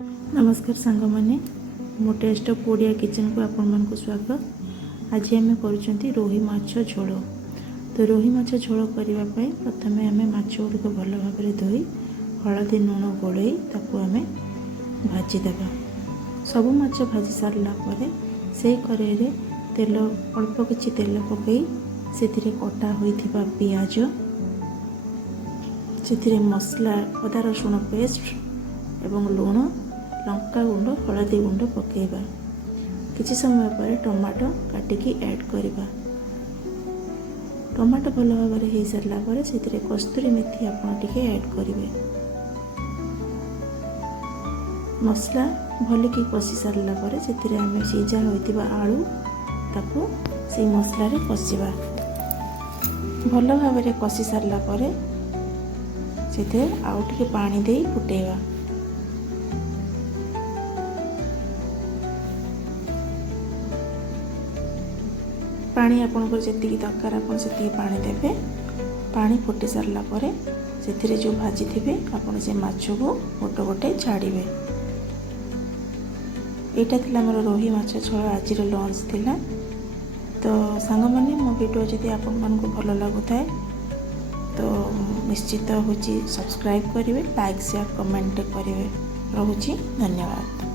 नमस्कार सांग मैंने मो टेस्ट ऑफ ओडिया किचन को आपण मन को स्वागत। आज आम कर रोही माछ झोल। तो रोही माछ झोल करने प्रथम आम माछ गुड़िक भल भाव धोई हलदी लुण गोल ताकू आम भाजीदेवा। सब माछ भाजी सारा से कड़े तेल अल्प किछि तेल पकई से कटा होइथिबा पियाज से मसला अदा रसुण पेस्ट एवं लुण लंका गुंड हलदी गुंड पकेबा। किछि समय पर टमाटो काटिकी ऐड करबा। टमाटो भल भाव हो सारा पर से कस्तूरी मेथी आपण टिके ऐड करेंगे। मसला भल कि कषि सारा पर से आम सीझा होइतिबा आलू ताकू से मसला रे कषिबा। भल भाव कषि सारा पर से आउ टिके पानी दे फुटेबा। पानी आपंकर जी दरकार आप पानी देवे। पानी फुटी सारा पर से जो भाजी थे आपड़ से माछ को गोटे गोटे छाड़े। यहाँ थी आम रोही माछ झोल आज लंच थिला। तो सांग मैंने मो वीडियो जदि आपण मन को भल लगुए तो निश्चित हूँ सब्सक्राइब करेंगे, लाइक शेयर कमेंट करेंगे। रोची धन्यवाद।